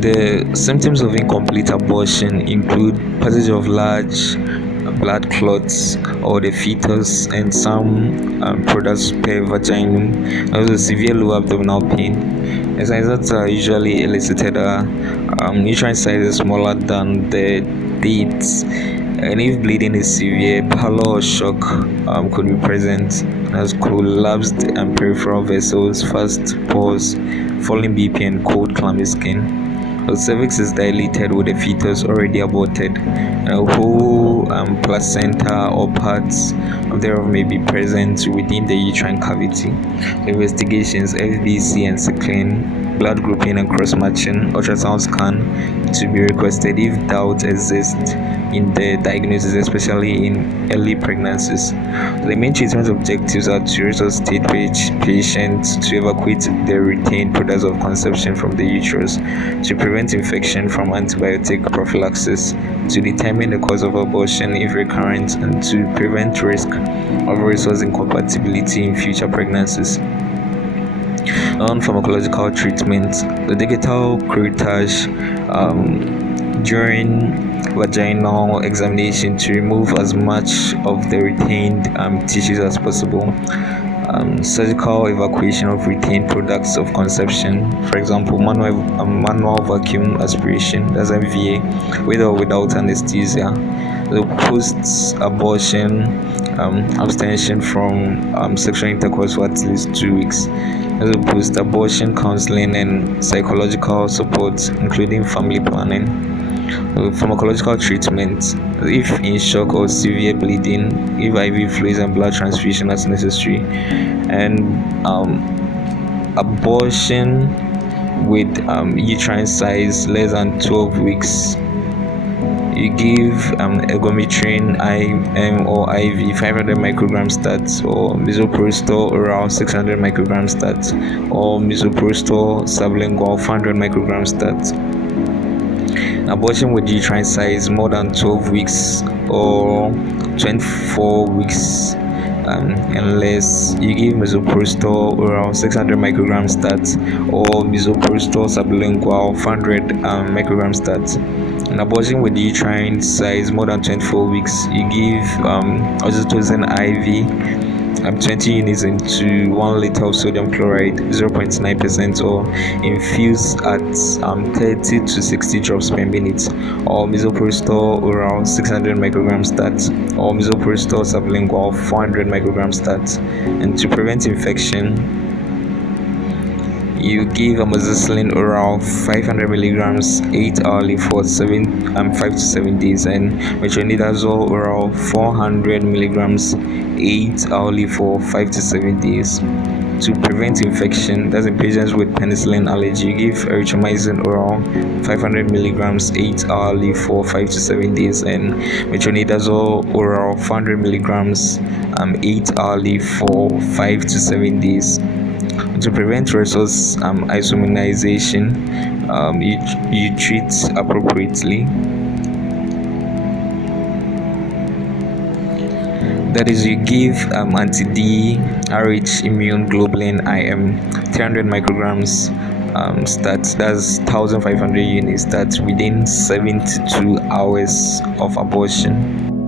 The symptoms of incomplete abortion include passage of large blood clots or the fetus and some products per vaginum, also severe low abdominal pain. The signs that are usually elicited are uterine size is smaller than the dates, and if bleeding is severe, pallor or shock could be present, as collapsed and peripheral vessels, fast pulse, falling BP, and cold clammy skin. The cervix is dilated with the fetus already aborted, and a whole placenta or parts thereof may be present within the uterine cavity. Investigations, FBC and sickling, blood grouping and cross-matching, ultrasound scan to be requested if doubt exists in the diagnosis, especially in early pregnancies. The main treatment objectives are to resuscitate patients, to evacuate the retained products of conception from the uterus, to prevent infection from antibiotic prophylaxis, to determine the cause of abortion if recurrent, and to prevent risk of resource incompatibility in future pregnancies. Non-pharmacological treatment, the digital curettage during vaginal examination to remove as much of the retained tissues as possible. Surgical evacuation of retained products of conception, for example, manual vacuum aspiration, that's MVA, with or without anesthesia. The post-abortion abstention from sexual intercourse for at least 2 weeks. There's a post-abortion counseling and psychological support, including family planning. Pharmacological treatment, if in shock or severe bleeding, if IV fluids and blood transfusion as necessary, and abortion with uterine size less than 12 weeks. You give ergometrin IM or IV 500 micrograms stat, or misoprostol oral 600 micrograms stat, or misoprostol sublingual 400 micrograms stat. Abortion with uterine size more than 12 weeks or 24 weeks unless you give misoprostol oral 600 micrograms stat or misoprostol sublingual 400 micrograms stat. An abortion with uterine size more than 24 weeks, you give oxytocin IV 20 units into 1 liter of sodium chloride 0.9%, or infuse at 30 to 60 drops per minute, or misoprostol oral 600 micrograms stat, or misoprostol sublingual 400 micrograms stat. And to prevent infection, you give amoxicillin oral 500 milligrams 8 hourly for 5 to 7 days, and metronidazole oral 400 milligrams 8 hourly for 5 to 7 days. To prevent infection, that's in patients with penicillin allergy, you give erythromycin oral 500 milligrams 8 hourly for 5 to 7 days, and metronidazole oral 400 milligrams 8 hourly for 5 to 7 days. To prevent resource isoimmunization, you treat appropriately. That is, you give anti-D RH immune globulin IM 300 micrograms stat, that's 1500 units, that's within 72 hours of abortion.